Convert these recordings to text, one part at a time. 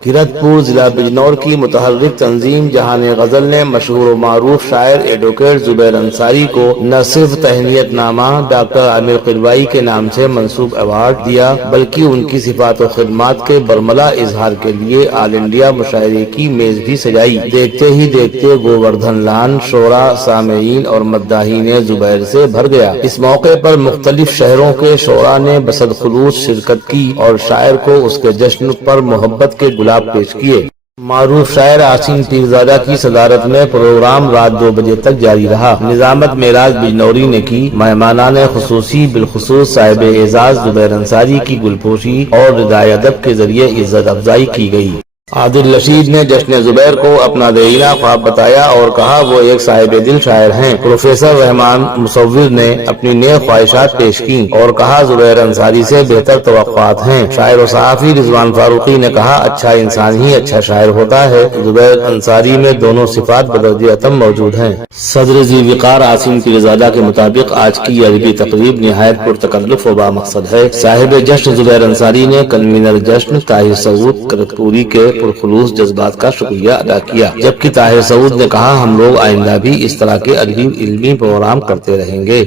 किरतपुर जिला बिजनौर की मुतहर्रिक तंजीम जहान गजल ने मशहूर मारूफ शायर एडवोकेट जुबैर अंसारी को न सिर्फ तहनीतनामा डॉक्टर आमिर किरवाई के नाम से मंसूब अवार्ड दिया, बल्कि उनकी सिफात और खिदमात के बरमला इजहार के लिए ऑल इंडिया मुशायरे की मेज भी सजाई। देखते ही देखते गोवर्धन लान शोरा, सामेईन और मद्दाहीन जुबैर से भर गया। इस मौके पर मुख्तलिफ शहरों के शोरा ने बसदखुलूस शिरकत की और शायर को उसके जश्न पर मोहब्बत के गुलाब पेश किए। मारूफ शायर आसिम पीरजादा की सदारत में प्रोग्राम रात 2 बजे तक जारी रहा। निजामत मेराज बिजनौरी ने की। मेहमानाने खुसूसी बिलखुसूस साहिब एजाज जुबैर अंसारी की गुलपोशी और रिदाए अदब के जरिए इज्जत अफजाई की गई। आदिल रशीद ने जश्न जुबैर को अपना देरीना ख्वाब बताया और कहा वो एक साहिब दिल शायर हैं। प्रोफेसर रहमान मुसव्विर ने अपनी नेक ख्वाहिशात पेश की और कहा जुबैर अंसारी से बेहतर तवक्कुआत हैं। शायर और सहाफी रिजवान फारूकी ने कहा अच्छा इंसान ही अच्छा शायर होता है। जुबैर अंसारी में दोनों सिफात बदर्जे अतम मौजूद हैं। सदर ज़ी-वक़ार आसिम पीरजादा के मुताबिक आज की अदबी तकरीब निहायत पुरतकल्लुफ़ व बामक़सद है। साहिब जश्न जुबैर अंसारी ने कन्वीनर जश्न ताहिर सऊद करतपुरी के पुरखुलूस जज्बात का शुक्रिया अदा किया, जबकि ताहिर सऊद ने कहा हम लोग आइंदा भी इस तरह के अदबी इल्मी प्रोग्राम करते रहेंगे।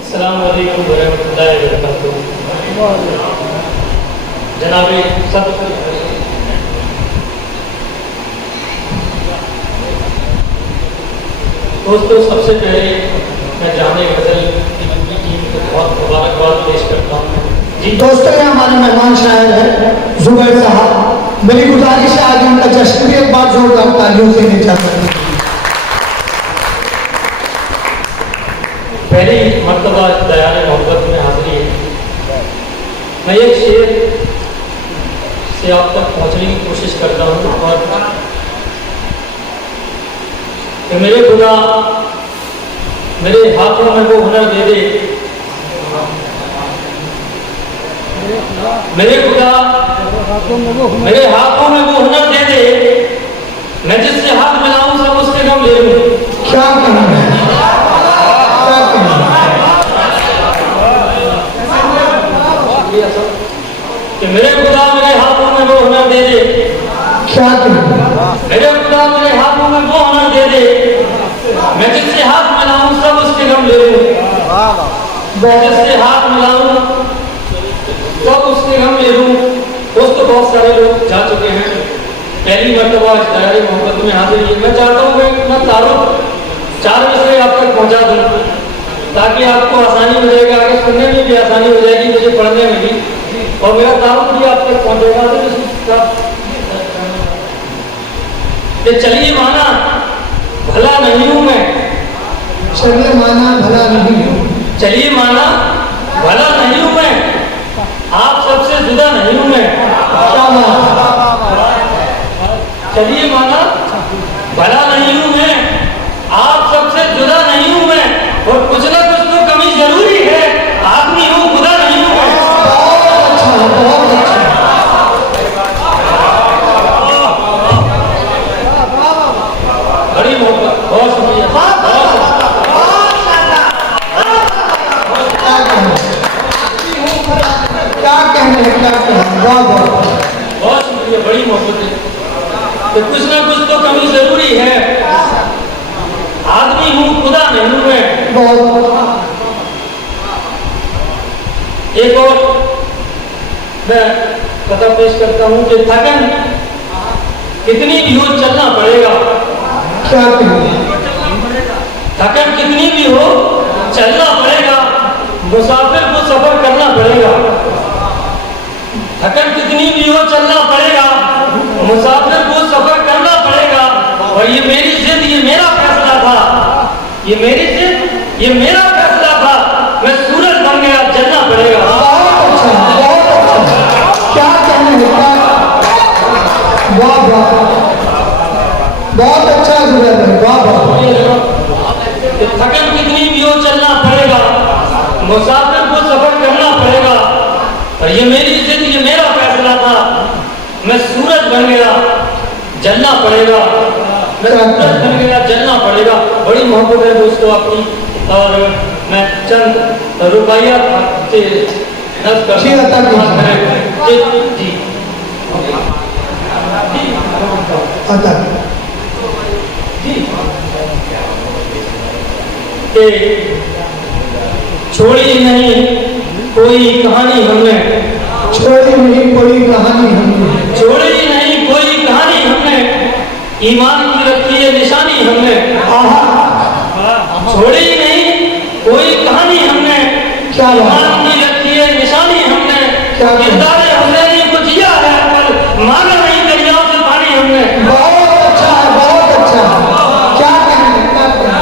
अस्सलाम वालेकुम व रहमतुल्लाहि व बरकातुहू। जनाब दोस्तों, सबसे पहले मैं जाने गजल की टीम को बहुत मुबारकबाद पेश करता हूँ। जी दोस्तों, ये हमारे मेहमान शायर है जुबैर साहब। मेरी गुजारिश है आज उनका जश्न भी एक बार जोरदार तालियों से नहीं चाहता। पहली मर्तबा दयाल मोहब्बत में हाजिरी है। मैं एक शेर से आप तक पहुंचने की कोशिश करता हूँ और कि मेरे खुदा मेरे हाथों में वो हुनर दे दे, मेरे खुदा मेरे हाथों में वो हुनर दे दे, मैं जिससे हाथ मिलाऊं सब उसके गम ले लूं। क्या कहना है, कि मेरे खुदा मेरे हाथों में वो हुनर दे दे, क्या कहना, मेरे खुदा मेरे हाथों में वो हुनर दे दे, मैं जिससे हाथ मिलाऊं सब उसके गम ले लूं। मैं जिससे हाथ मिलाऊं सब उसके गम ले लूं। दोस्तों, बहुत सारे लोग जा चुके हैं। पहली मर्तबा दायरे मोहब्बत में हाजिर है। मैं चाहता हूँ कि मैं तारुफ 4 मिसरे आप तक पहुँचा दूँ ताकि आपको आसानी हो जाएगी, आगे सुनने में भी आसानी हो जाएगी, मुझे पढ़ने में भी, और मेरा तारुफ भी आप तक पहुँचेगा। तो चलिए माना भला नहीं हूँ मैं, चलिए माना भला नहीं हूँ, चलिए माना भला नहीं हूँ मैं, आप सबसे जुदा नहीं हूँ मैं। चलिए माना भला नहीं हूँ मैं, आप सबसे जुदा नहीं हूँ मैं, और कुछ ना कुछ तो कमी जरूरी है, आदमी हूँ खुदा नहीं हूँ मैं। बहुत अच्छा। बड़ी मोहब्बत, बहुत शुक्रिया। क्या कहने, बहुत शुक्रिया, बड़ी मोहब्बत है। तो कुछ ना कुछ तो कमी जरूरी है, आदमी हूँ खुदा नहीं हूँ मैं। एक और मैं कथा पेश करता हूँ कि थकन कितनी भी हो चलना पड़ेगा। क्या कहना, थकन कितनी भी हो चलना पड़ेगा, मुसाफिर को सफर करना पड़ेगा। थकन कितनी भी हो चलना पड़ेगा, मुसाफिर को सफर करना पड़ेगा। और ये मेरी जिद, ये मेरा फैसला था, ये मेरी जिद, ये मेरा फैसला था, मैं सूरज बन गया, जलना पड़ेगा। बहुत अच्छा, बहुत अच्छा। क्या कहने, वाह वाह, बहुत अच्छा जुबैर भाई, वाह वाह। थकन कितनी भी हो चलना पड़ेगा, मुसाफिर को सफर करना पड़ेगा। और ये मेरी जिद, ये मेरा फैसला था, मैं सूरज बन गया, जलना पड़ेगा, मैं सूरज बन गया, जलना पड़ेगा। बड़ी मोहब्बत है दोस्तों आपकी, और मैं चंद रुपया से जी, जी अता कि छोड़ी नहीं कोई कहानी हमने, छोड़ी नहीं कोई कहानी हमने, छोड़ी नहीं कोई कहानी हमने, ईमान की रखी है निशानी हमने। छोड़ी नहीं कोई कहानी हमने, क्या बात? ईमान की रखी है निशानी हमने। क्या बात? किरदार हुसैनी को जिया है पर मांगा नहीं दरियाओं से पानी हमने। बहुत अच्छा है, बहुत अच्छा है। क्या कहें, क्या कहें?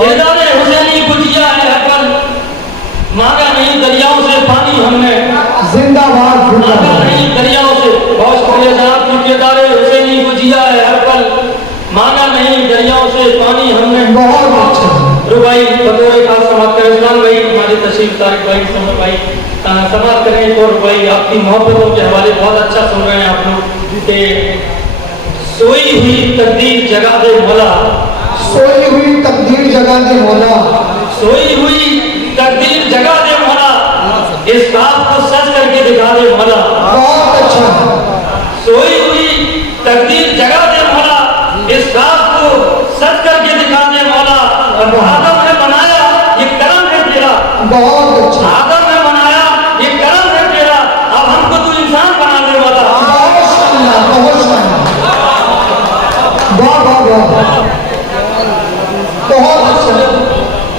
किरदार हुसैनी को जिया है पर मांगा नहीं दरियाओं से पानी हमने। जिंदाबाद मांगा जिंदाबाद। नहीं दरियाओं से। बहुत शुक्रिया जनाब की किरदार हुसैनी को जिया है हर पल, मांगा नहीं दरियाओं से पानी हमने। बहुत अच्छा। रुबाई बतौर खास समाप्त करें इस्लाम भाई, हमारी तशरीफ तारिक भाई, समर भाई समाप्त करें। तो भाई आपकी मोहब्बतों के हवाले बहुत अच्छा सुन रहे हैं आप लोग कि सोई हुई तकदीर जगा दे मौला, सोई हुई तकदीर जगा दे मौला, सोई हुई तकदीर जगा दे मौला, इस बात को सच करके दिखा दे मौला। बहुत अच्छा है। सोई हुई तकदीर जगा दे मौला, इस बात को सच करके दिखा दे मौला। आदम ने बनाया ये करम है तेरा, बहुत अच्छा। आदम ने बनाया ये करम है तेरा, अब हमको तू इंसान बना दे मौला। बहुत शानदार, बहुत शानदार। वाह वाह वाह, बहुत अच्छा।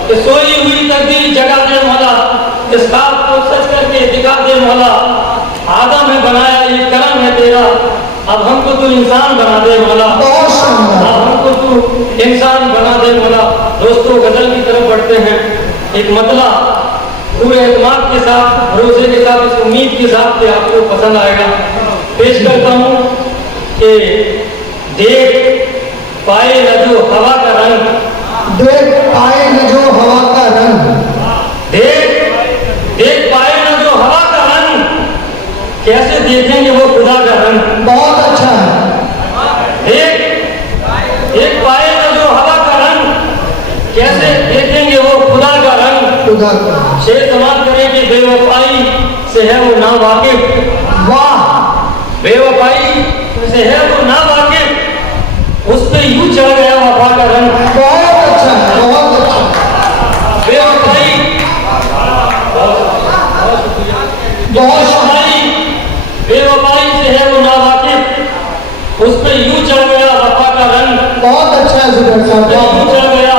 कि सोई हुई तकदीर जगा दे मौला, इस बात को सच करके दिखा दे मौला। आदम ने बनाया ये करम है तेरा, अब हमको तू इंसान बना दे मौला। बहुत शानदार। अब हमको तू इंसान बना दे मौला। दोस्तों गजल की तरफ बढ़ते हैं। एक मतला पूरे एतमाद के साथ, भरोसे के साथ, इस उम्मीद के साथ कि आपको पसंद आएगा, पेश करता हूँ कि देख पाए न जो हवा का रंग, देख पाए न जो हवा का रंग, देख पाए न जो हवा का रंग, कैसे देखेंगे वो खुदा का रंग। बहुत अच्छा है। देख पाए न जो हवा का रंग, कैसे देखेंगे वो खुदा का रंग। खुदा का। शेर समाप्त करें कि बेवफाई से है वो ना वाकिफ, वाह, बेवफाई से है वो ना वाकिफ, उस पे यूं चढ़ गया वफा का रंग। बहुत अच्छा है, बहुत अच्छा। बेवफाई बहुत बेवफाई से है वो ना वाकिफ, उस पे यूं चढ़ गया वफा का रंग। बहुत अच्छा है जुबैर साहब। यूं चढ़ गया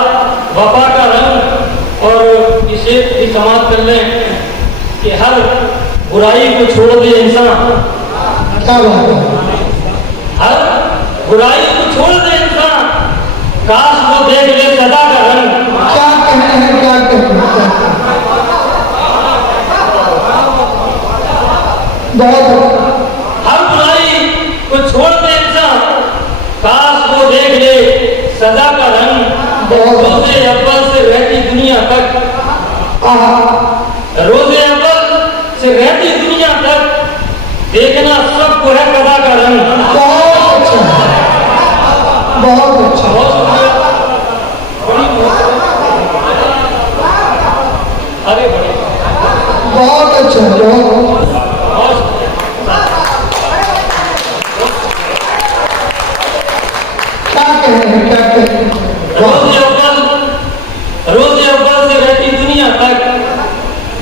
वफा का रंग। और इस शेर की समाप्त कर लें कि हर बुराई को छोड़ दे इंसान, क्या बात है। हर बुराई को छोड़ दे इंसान, काश वो देख ले सदा का रंग। क्या कहना है, क्या कहना है। बहुत हर बुराई को छोड़ दे इंसान, काश वो देख ले सदा का रंग। रोज़े अव्वल से रहती दुनिया तक, रोज़े अव्वल से रहती दुनिया तक, देखना सबको है कदा का रंग। बहुत अच्छा, बहुत अच्छा। बहुत शुक्रिया। अरे बड़े बहुत अच्छा, बहुत क्या कहना है, क्या कहना है। रोज़े अव्वल से रहती दुनिया तक,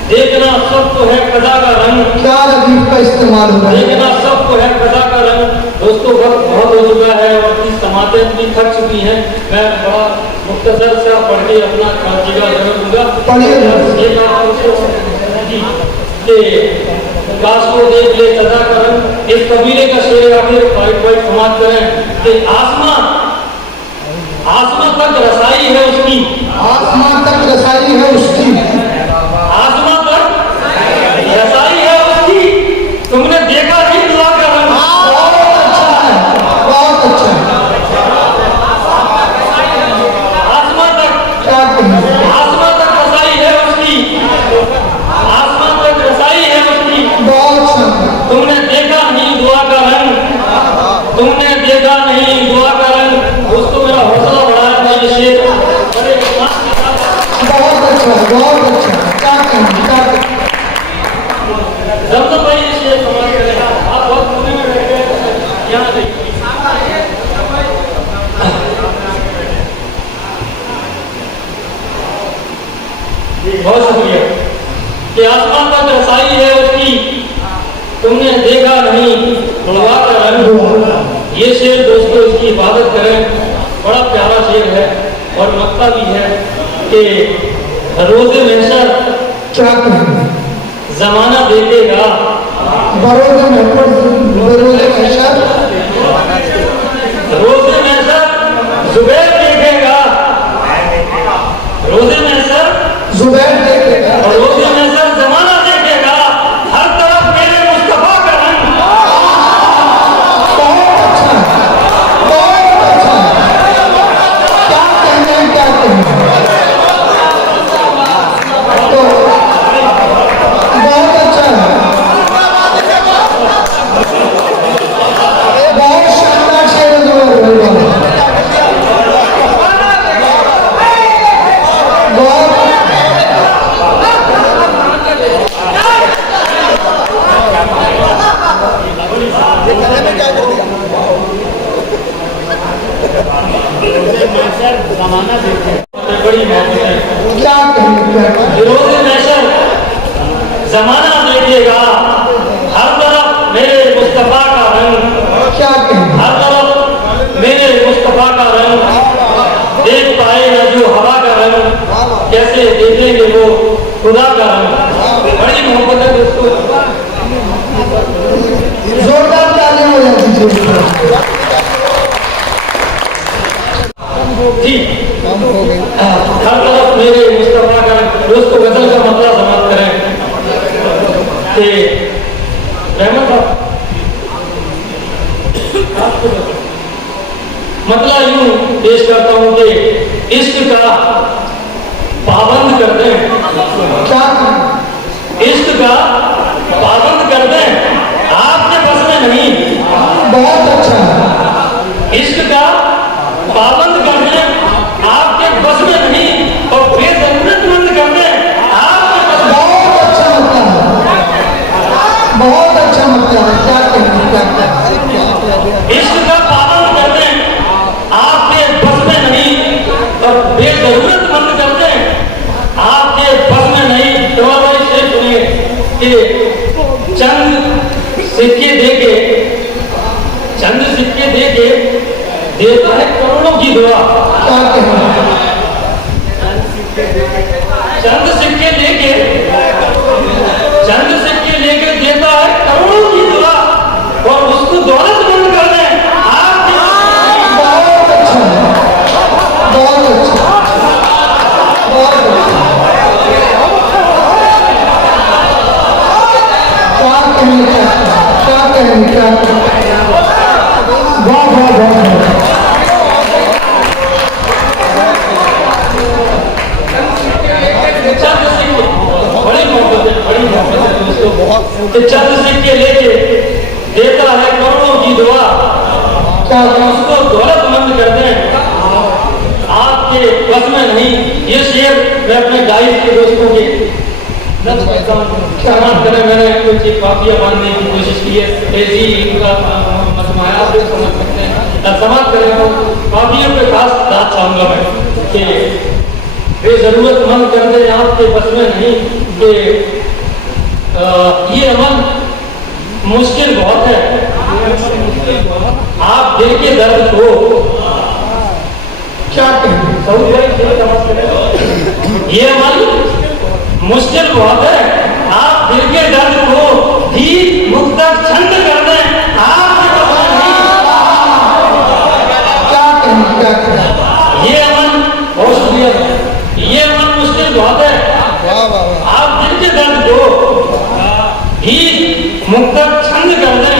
देखना सबको है कदा का रंग। क्या रदीफ का इस्तेमाल हो रहा है। देखना सबको है कदा का रंग। दोस्तों वक्त बहुत हो चुका है और की समातें भी थक चुकी हैं। मैं बड़ा मुख्तसर सा पढ़ के अपना जगह जरूर दूंगा। पढ़िए। एक जी कि काश को देख ले सदा का रंग। इस कबीले का शेर आखिर वाइट समाप्त करें कि आसमां तक रसाई है उसकी, आसमान तक रसाई है उसकी, आसमां तक रसाई है उसकी, तुमने देखा नहीं दुआ का रंग। बहुत अच्छा है, बहुत अच्छा है। आसमां तक, क्या कहना है। आसमां तक रसाई है उसकी, आसमां तक रसाई है उसकी, बहुत शानदार। तुमने देखा नहीं दुआ का रंग, तुमने देखा नहीं दुआ का रंग। दोस्तों मेरा हौसला बढ़ाया था ये शेर। अरे बहुत अच्छा, बहुत अच्छा। क्या कहना है, क्या कहना है। जब भाई ये शेर समाप्त करेगा, आप बहुत कोने में बैठे हैं, यहाँ देखिए। कि आसमान पर रसाई है उसकी तुमने देखा नहीं, दुआ का रंग। ये शेर दोस्तों इसकी इबादत करें, बड़ा प्यारा शेर है और मक्ता भी है कि रोज़े महशर क्या कहें, जमाना देखेगा, बरोज़े महशर रोज़े महशर जुबैर देखेगा, रोज़े महशर जुबैर देखेगा, और रोज़े महशर जमाना देखेगा, हर तरफ मेरे मुस्तफा का रंग। बहुत अच्छा, बहुत अच्छा, क्या कहना है, क्या कहना है। तो बहुत अच्छा है, बहुत शानदार शेर है जुबैर भाई वाला। बहुत बड़ी मोहब्बत है। क्या कहें, क्या कहें। रोज़े महशर जमाना देखेगा, हर तरफ मेरे मुस्तफा का रंग, क्या कहें, हर तरफ मेरे मुस्तफा का रंग। देख पाएगा जो हवा का रंग, कैसे देखेंगे वो खुदा का रंग। बड़ी मोहब्बत है दोस्तों। जोरदार तालियां हो जाती चाहिए। जी हर तरफ मेरे मुस्तफा का रंग। दोस्तों गजल का मतलब समाप्त करें कि रहमत मतलब यूं पेश करता हूं कि इश्क का पाबंद कर दें, क्या कहें, इश्क का पाबंद कर दें, आपके बस में नहीं। बहुत अच्छा है, इश्क का पाबंद कर दें, आपके बस में नहीं, और बेजरूरतमंद कर दें, आपके बस में। बहुत अच्छा लगता है, बहुत अच्छा लगता है। क्या कहें, क्या कहें। इश्क का पाबंद कर दें, आपके बस में नहीं, और बेजरूरतमंद कर दें, आपके बस में नहीं। तो भाई शेर सुनिए कि चंद सिक्के देके, चंद सिक्के देके देता है करोड़ों की दुआ। क्या कहें, चंद सिक्के लेके, चंद सिक्के लेके देता है करोड़ों की दुआ, और उसको दौलतमंद कर दें, आपके बहुत अच्छा है, बहुत अच्छा, बहुत अच्छा। क्या कहें, क्या कहें, क्या कहें। वाह वाह वाह वाह। चंद सिक्के, बड़ी मोहब्बत है, बड़ी मोहब्बत है दोस्तों कि चंद सिक्के लेके देता है करोड़ों की दुआ, क्या और उसको दौलतमंद कर दें, आपके बस में नहीं। ये शेर मैं अपने गाइड के दोस्तों के समाप्त करें। मैंने कुछ काफिया बांधने की कोशिश की है, तेजी इनका मजमा आप लोग समझ सकते हैं। समाप्त करें तो काफियों पे खास बात चाहूंगा मैं कि बेजरूरतमंद कर दे, आपके बस में नहीं। कि ये अमल मुश्किल बहुत है, आप दिल के दर्द को क्या कहें, ये अमल मुश्किल बहुत है, आप दिल के दर्द को भी मुख्तर छंद कर दें, आपके बस में नहीं। क्या कहें, क्या कहें। ये अमल बहुत शुक्रिया, ये अमल मुश्किल बहुत है, वाह वाह वाह। आप दिल के दर्द को भी मुख्तर छंद कर दें,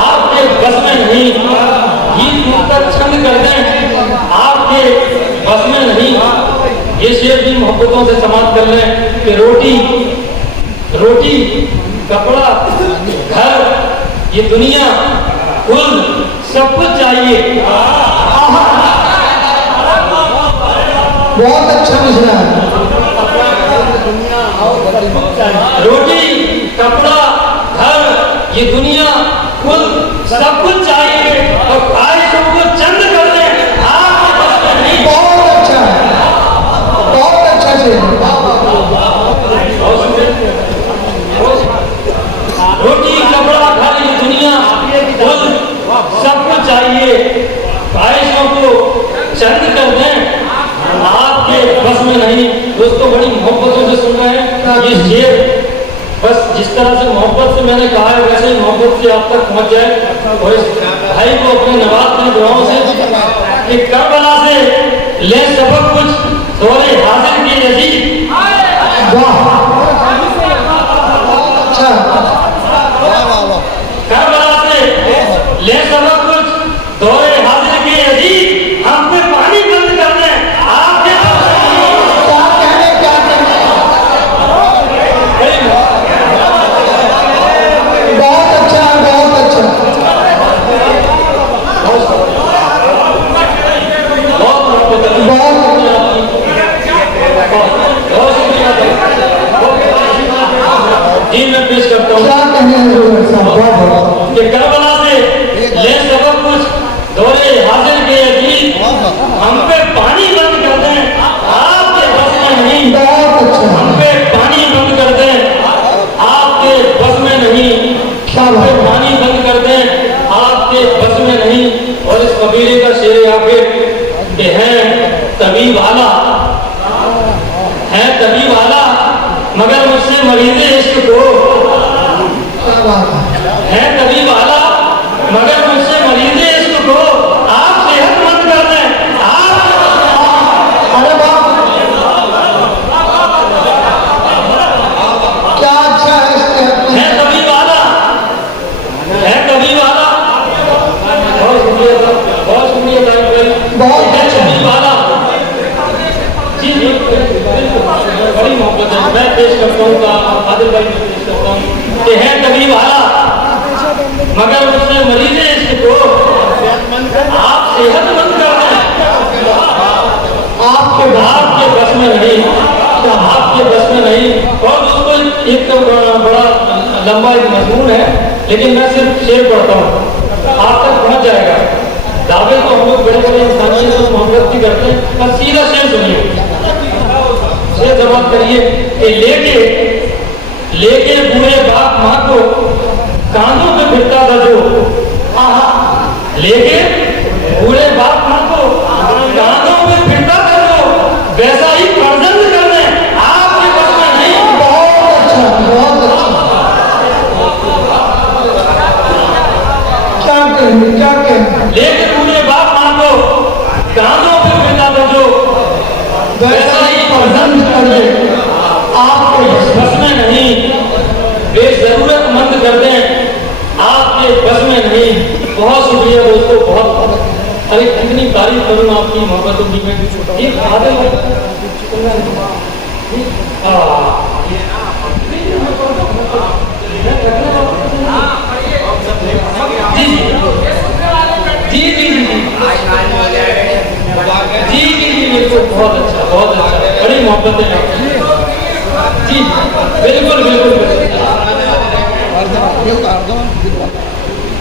आपके बस में नहीं। गीत मुख्तर छंद कर दें, आपके बस में नहीं। ये शेर भी मोहब्बतों से समाप्त कर लें कि रोटी, रोटी, कपड़ा, घर, ये दुनिया, कुल सब कुछ चाहिए। बहुत अच्छा मिसरा है। रोटी, कपड़ा, घर, ये दुनिया, कुल सब कुछ चाहिए, और ख्वाहिशों को चंद कर दें, आपके बस में नहीं। बहुत अच्छा है, बहुत अच्छा शेर है। बहुत शुक्रिया। दोस्तों बड़ी मोहब्बतों से सुन रहे हैं। ये शेर बस जिस तरह से मोहब्बत से मैंने कहा है वैसे ही मोहब्बत से आप तक पहुंच जाए। और इस भाई को अपने नवाज में दुआओं से कि करबला से ले सबक कुछ दौरे हाजिर की यजीद। अच्छा करबला से ले सबक कुछ दौरे हाजिर की यजीद। हम पे पानी बंद कर दें आपके क्या कहने बहुत अच्छा बहुत अच्छा। जी मैं पेश करता हूँ क्या कहने कि करबला से ले सबक कुछ दौरे हाजिर के यजीद। हम पे पानी बंद कर दें आपके बस में नहीं। बहुत अच्छा हम पे पानी बंद कर दें आपके बस में नहीं। हम पे पानी बंद कर दें आपके बस में नहीं। और इस कबीले का शेर आगे कि हैं तबीब आला, हैं तबीब आला मगर मुझसे मरीज़ इश्क को। क्या बात है। है तबीब आला मगर मुझसे मरीज़ इश्क को आप सेहतमंद कर दें आप। अरे बाप क्या अच्छा है इसके अपने। है तबीब आला, है तबीब आला। बहुत शुक्रिया सर, बहुत शुक्रिया भाई। बहुत है अच्छा। तबीब आला। जी जी बड़ी मोहब्बत है। मैं पेश करता हूँ आदिल भाई मैं पेश करता हूँ कि है तबीब आला मगर मुझसे मरीज़ इश्क को आप सेहतमंद कर दें आपके बस में नहीं। आपके बस में नहीं। और दोस्तों एक तो बड़ा लंबा एक मजमून है लेकिन मैं सिर्फ शेर पढ़ता हूँ आप तक पहुँच जाएगा। दावे तो हम लोग बड़े बड़े इंसानियत और मोहब्बत भी करते हैं। बस सीधा शेर सुनिए, शेर जवाब करिए कि लेके बूढ़े बाप माँ को कांधों पे फिरता था जो। लेके बूढ़े बाप माँ को कांधों पे फिरता था जो वैसा ही फर्जंद करने आपके बस में नहीं। बहुत अच्छा बहुत अच्छा। क्या कहें क्या कहें। लेके बूढ़े बाप माँ को कांधों पे फिरता था जो वैसा ही पसंद कर दे आपके बस में नहीं। बेजरूरतमंद कर दें आपके बस में नहीं। बहुत शुक्रिया दोस्तों बहुत। अरे कितनी तारीफ करूँ आपकी मोहब्बतों की मैं। एक आदिल जी जी जी जी जी जी जी बिल्कुल बहुत अच्छा बहुत अच्छा। बड़ी मोहब्बत है जी बिल्कुल बिल्कुल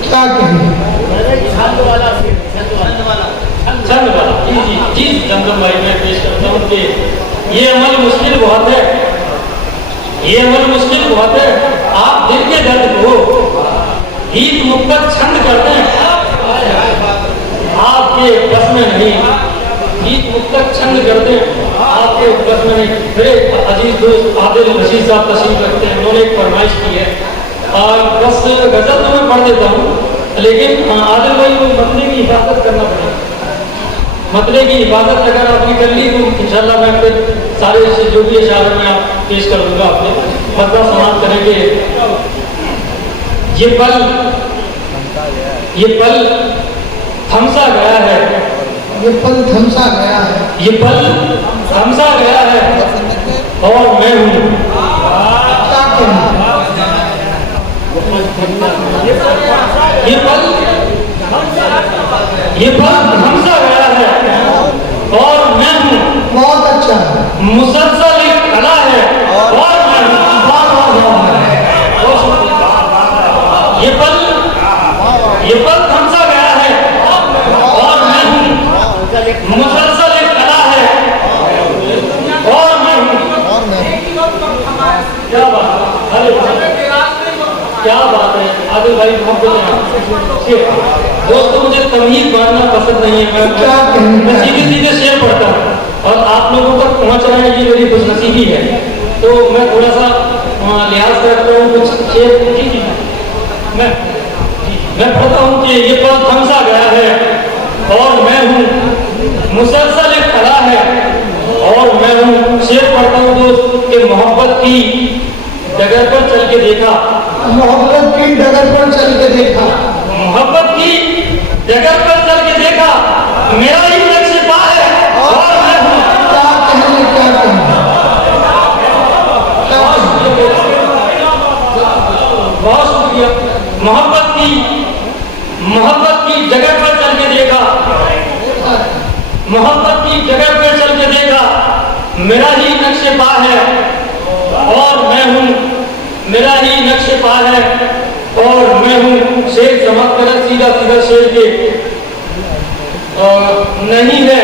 क्या कहें। छंद वाला जी जी जी जमजम भाई मैं पेश करता हूँ कि ये अमल मुश्किल बहुत है। ये अमल मुश्किल बहुत है। आप दिल के दर्द को गीत मुक्तक छंद करते हैं आपके बस में नहीं। गीत मुक्तक छंद करते हैं आपके बस में नहीं। मेरे अजीज दोस्त आदिल रशीद साहब तशरीफ रखते हैं। उन्होंने एक फरमाइश की है बस गजल तो मैं पढ़ देता हूँ लेकिन आदिल भाई को मतले की हिफाजत करना पड़ेगा। मतले की हिफाजत अगर आपने कर ली तो इंशाल्लाह मैं फिर सारे जो भी इशारे में आप पेश कर दूंगा आपने मतला समाप्त करेंगे। ये पल थमसा गया है। ये पल थमसा गया है। ये पल थमसा गया है और मैं हूँ। क्या कहें। ये पल थमसा गया है और मैं हूँ। बहुत अच्छा। मुसलसल एक कला है और मैं हूँ। ये पल थमसा गया है और मैं हूँ। मुसलसल एक कला है और मैं हूँ। क्या बात है। क्या बात है आदिल भाई मोहब्बत। दोस्तों मुझे तमीज मारना पसंद नहीं है। मैं सीधे सीधे शेर पढ़ता हूँ और आप लोगों तक पहुंच रहे हैं, ये मेरी खुशनसीबी है। तो मैं थोड़ा सा लिहाज करता हूँ, कुछ शेर मैं पढ़ता हूँ कि ये पद थमसा गया है और मैं हूँ मुसलसल एक खड़ा है और मैं हूँ। शेर पढ़ता हूँ दोस्त कि मोहब्बत की डगर पर चल के देखा, मोहब्बत की डगर पर चल के देखा, मोहब्बत की डगर पर चल के देखा, मेरा ही लक्ष्य पा है और मैं हूँ। क्या कहने क्या कहने, बहुत शुक्रिया। मोहब्बत की जगह पर चल के देखा, मोहब्बत की जगह पर चल के देखा, मेरा ही नक्शे पा है और मैं हूँ, मेरा ही नक्शे पा है और मैं हूँ। शेर चमक कर सीधा सीधा शेर के नहीं है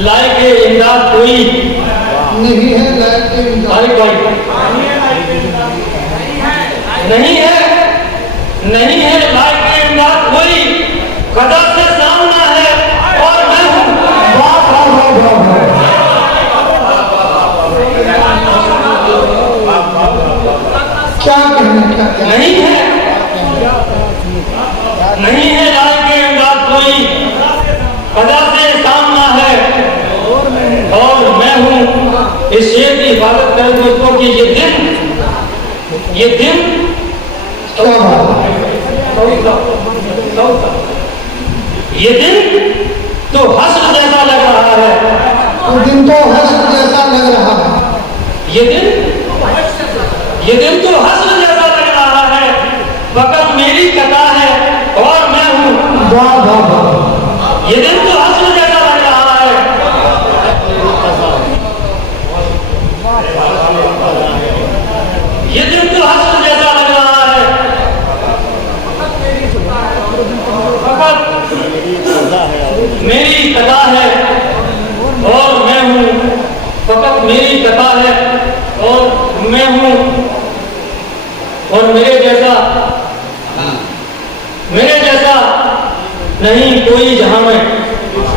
लायक इमदाद कोई, नहीं है लायक इमदाद भाई नहीं है लायक इमदाद कोई, खदा से सामना है और मैं हूँ। क्या कहने क्या कहने, नहीं है लायक इमदाद कोई, खदा से सामना है और मैं हूँ। इस शेर की हिफाजत करें दोस्तों कि ये दिन क्या बात, ये दिन तो हश्र जैसा लग रहा है, वो दिन तो हश्र जैसा लग रहा है, ये दिन तो हश्र जैसा लग रहा है, फकत मेरी कथा है और मैं हूँ। वाह वाह वाह, ये दिन तो हश्र जैसा लग रहा है, ये दिन तो हश्र जैसा लग रहा है, फकत मेरी कथा है और मैं हूँ, फकत मेरी कथा है और मैं हूँ। और मेरे जैसा नहीं कोई जहां में,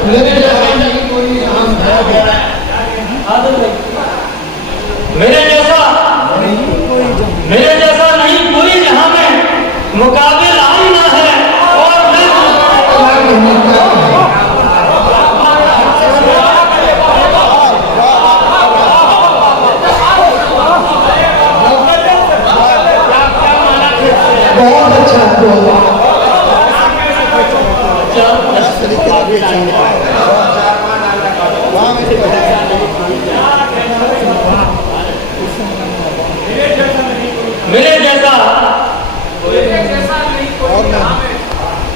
मेरे जैसा नहीं कोई यहाँ है, मेरे जैसा नहीं कोई जहां में, मुकाबिल आईना है और मैं हूँ। क्या कहने क्या कहने, बहुत अच्छा बहुत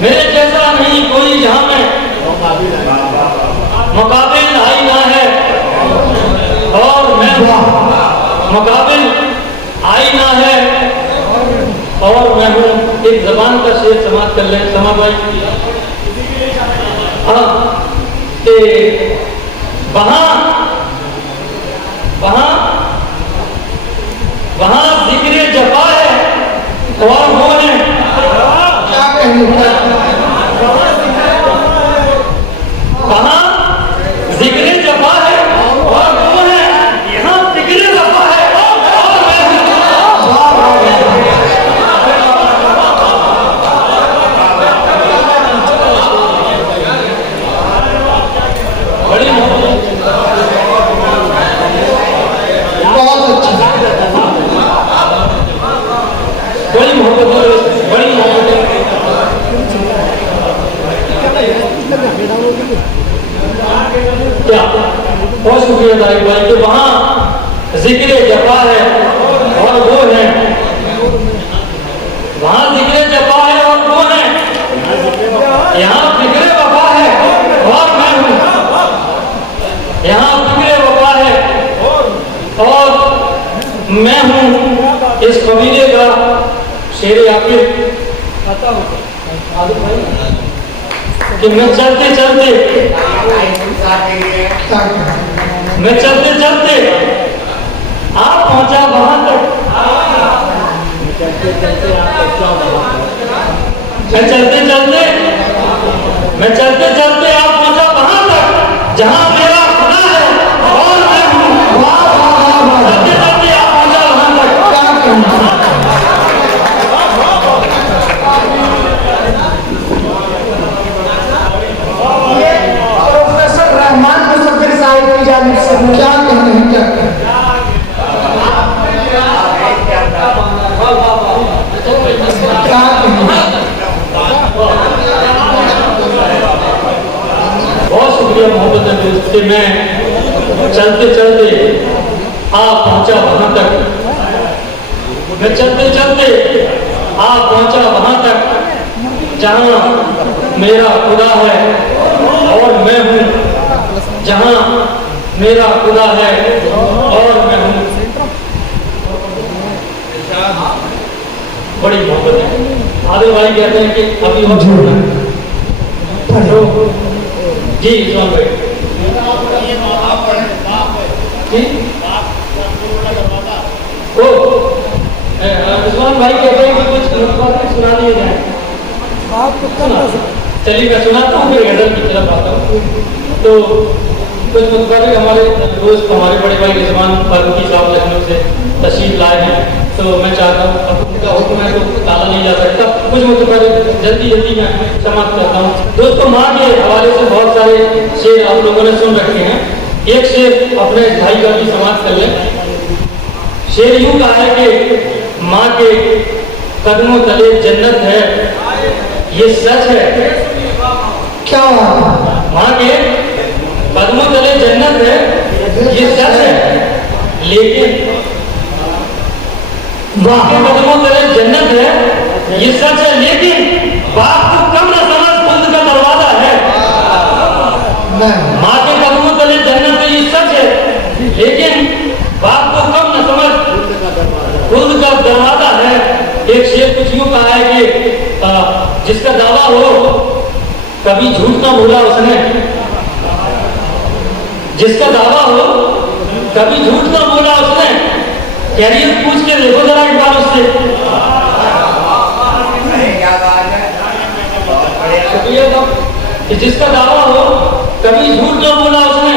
मेरे जैसा नहीं कोई जहां में, मुकाबिल आईना है और मैं हूँ। मुकाबिल आईना है और मैं हूँ। एक जबान का शेर समाप्त कर लें समा भाई। हाँ कि वहां जिक्र जफा है और वो है। क्या कहने क्या कहने, वहां जिक्र जफा है और वो है, यहाँ जिक्र जफा है और मैं हूँ। बड़ी बहुत अच्छा, बड़ी मोहब्बत, बड़ी मोहब्बत। क्या बहुत शुक्रिया तारिक भाई। तो वहां जिक्र जफा है और वो है, वहां जिक्र जफा है और वो है, यहाँ जिक्र वफा है और मैं हूँ। यहाँ जिक्र वफा है और मैं हूँ। इस कबीले का शेर आखिर कि मैं चलते चलते आप पहुंचा वहां तक, मैं चलते चलते आप पहुंचा वहां तक जहां मेरा खुदा कि मैं चलते चलते आ पहुंचा वहां तक, मैं चलते चलते आ पहुंचा वहां तक जहां मेरा खुदा है और मैं हूं, जहां मेरा खुदा है और मैं हूं। बड़ी मोहब्बत है। आदिल भाई कहते हैं कि अभी वक्त छोड़ना है। तो जी इस्लाम भाई जी ओ उस्मान भाई कहते हैं कि कुछ बातें सुना दिए जाए। चलिए मैं सुनाता हूँ, फिर गजल की तरफ आता हूँ। तो कुछ मुताबिक हमारे दोस्त हमारे बड़े भाई रिजवान फारूकी साहब लखनऊ से तशरीफ लाए हैं, तो मैं चाहता हूँ अब उनका हुक्म है तो टाला नहीं जा सकता। कुछ मुताबिक जल्दी जल्दी मैं समाप्त करता हूँ। दोस्तों माँ के हवाले से बहुत सारे शेर आप लोगों ने सुन रखे हैं। एक शेर अपने भाई का भी समाप्त कर लें। शेर यूं कहा है कि माँ के कदमों तले जन्नत है, ये सच है। क्या माँ के कदमों तले जन्नत है, ये सच है, लेकिन माँ के कदमों तले जन्नत है, ये सच है, लेकिन बाप को कम न समझ खुद का दरवाजा है। माँ के कदमों तले जन्नत है, ये सच है, लेकिन बाप को कम न समझ खुद का दरवाजा है। एक शेर कुछ यूं कहा है कि जिसका दावा हो कभी झूठ ना बोला उसने, जिसका दावा हो कभी झूठ ना बोला उसने, कैरियर पूछ के देखो जरा एक बार उससे। कि जिसका दावा हो कभी झूठ ना बोला उसने,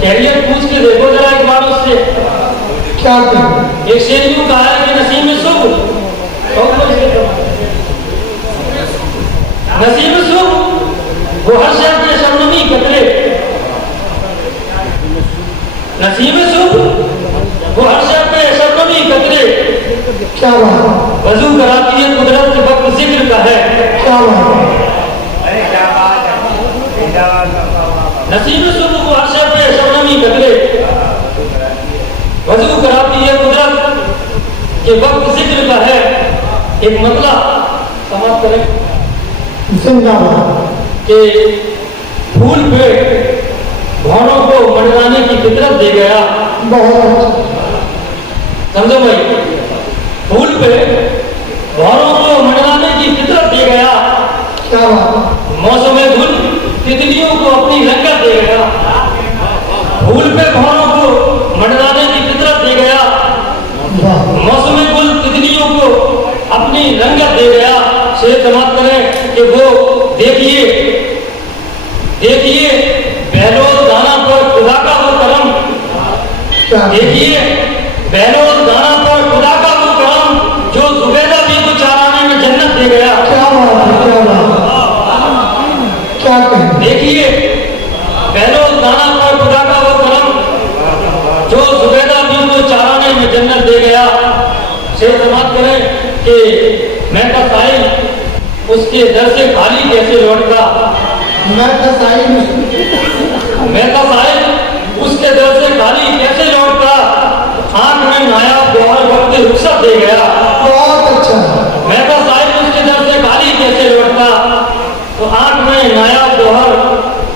कैरियर पूछ के देखो जरा एक बार उससे। क्या एक शेर यूं कहा है कि नसीब में सुख, नसीब में सुख वो हर शहर के शर्मनी कतरे, नसीब में सुख वो हर शहर पे शर्मनी कतरे। क्या वजू कराती है कुदरत के वक्त जिक्र का है। क्या नसीब में सुख वो हर शहर पे शर्मनी कतरे, वजू कराती है कुदरत के वक्त जिक्र का है। एक मतलब समाप्त करें कि फूल पे भौरों को मंडराने की फितरत दे गया। बहुत समझो भाई, फूल पे भौरों को मंडराने की फितरत दे गया। क्या मौसम गुल तितलियों को अपनी रंगत दे गया। फूल पे भौरों को मंडराने की फितरत दे गया, मौसम गुल तितलियों को अपनी रंगत दे गया। शेर समाप्त करें कि वो देखिए देखिए बहलोल दाना पर खुदा का वो करम, देखिए बहलोल दाना पर खुदा का वो करम, जो जुबैदा भी को चाराने में जन्नत दे गया। क्या देखिए बहलोल दाना पर खुदा का वो करम, जो जुबैदा भी को चाराने में जन्नत दे गया। शेर समाप्त करें कि मैं का साहिल उसके दर से खाली कैसे लौटता, मैं का साहिल उसके दर से खाली कैसे लौटता। आंख में नायाब गौहर वक्त रुखसत दे गया। बहुत अच्छा। मैं का साहिल उसके दर से खाली कैसे लौटता, तो आंख में नायाब गौहर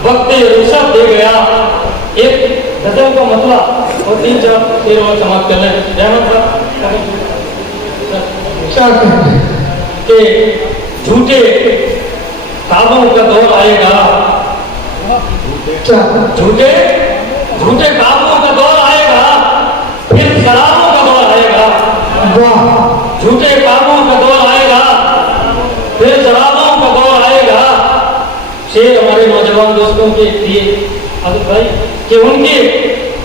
वक्त रुखसत दे गया। एक गजल का मतलब और 3-4 शेर और समाप्त कर लें। क्या कहते हैं कि झूठे काबों का दौर आएगा, झूठे झूठे काबों का दौर आएगा, फिर शराबों का दौर आएगा। झूठे काबों का दौर आएगा, फिर शराबों का दौर आएगा। शेर हमारे नौजवान दोस्तों के लिए अभी भाई कि उनके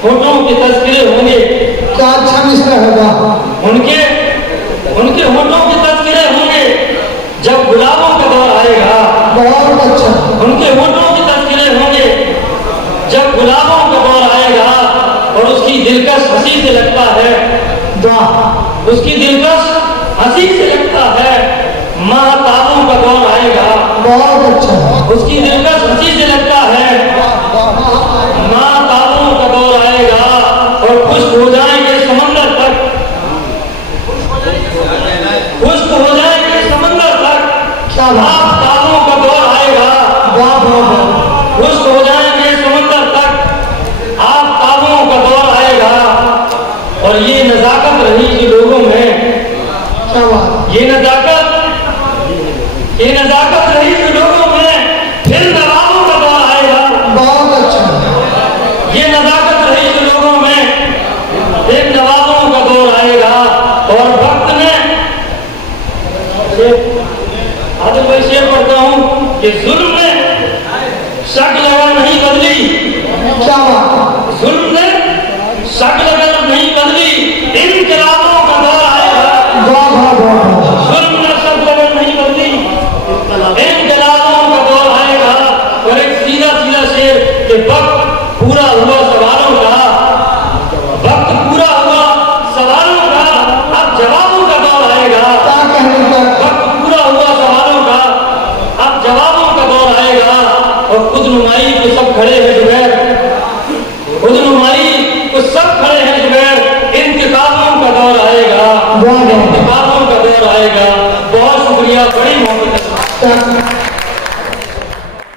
होठों के तस्करे होंगे। क्या अच्छा मिसरा होगा। उनके होठों के तस्करे होंगे जब गुलाबों का दौर आएगा। बहुत अच्छा। उनके होठों के तस्करे होंगे जब गुलाबों का दौर आएगा। और उसकी दिलकश हंसी से लगता है, उसकी दिलकश हंसी से लगता है, महताबों का दौर आएगा। बहुत अच्छा। उसकी दिलकश हंसी से लगता है, जाएंगे समंदर तक, खुश्क हो जाएंगे समंदर तक, क्या बात, आफताबों का दौर आएगा। वाह वाह वाह, खुश्क हो जाएंगे समंदर तक, आफताबों का दौर आएगा। और ये नजाकत रही जो लोगों में, क्या बात, ये नजाकत रही जो लोगों में, फिर नवाबों का दौर आएगा। बहुत अच्छा, ये नजाकत रही जो लोगों में, फिर नवाबों का दौर आएगा। और वक्त में आज मैं शेर पढ़ता हूं कि जुल्म ने शक्ल अगर नहीं बदली, क्या बात, जुल्म ने शक्ल अगर नहीं बदली, इनकलाबों का दौर आएगा। वाह वाह वाह, जुल्म ने शक्ल अगर नहीं बदली, इनकलाबों का दौर आएगा। और एक सीधा सीधा शेर कि वक्त पूरा हुआ सवालों का, वक्त पूरा हुआ सवालों का, अब जवाबों का दौर आएगा। क्या कहने का, वक्त पूरा हुआ सवालों का, अब जवाबों का दौर आएगा। और खुद नुमाई को सब खड़े हैं जुबैर, खुद नुमाई को सब खड़े हैं जुबैर, इंतकामों का दौर आएगा, इंतकामों का दौर आएगा। बहुत शुक्रिया, बड़ी मोहब्बत।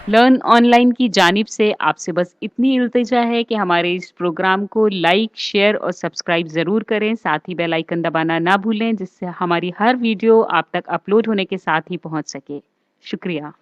लर्न ऑनलाइन की जानिब से आपसे बस इतनी इल्तिजा है कि हमारे इस प्रोग्राम को लाइक, शेयर और सब्सक्राइब ज़रूर करें। साथ ही बेल आइकन दबाना ना भूलें, जिससे हमारी हर वीडियो आप तक अपलोड होने के साथ ही पहुंच सके। शुक्रिया।